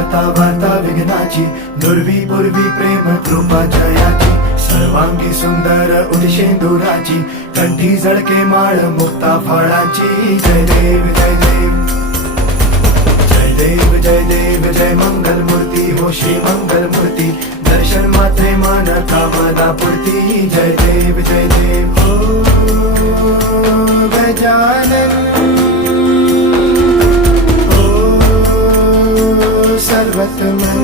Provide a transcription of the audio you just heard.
वार्ता वार्ता विघ्नाची, नुरवी पूर्वी प्रेम कृपा जयाची, सर्वांगी सुंदर उदिशेंदुराची, कंठी झळके माळ मुक्ता फळाची. जय देव जय देव जय देव जय देव जय मंगल मूर्ती हो श्री मंगल मूर्ती, दर्शन मात्रे मन कामना पूर्ती. जय देव जय देव ओ गजानन सर्वतमन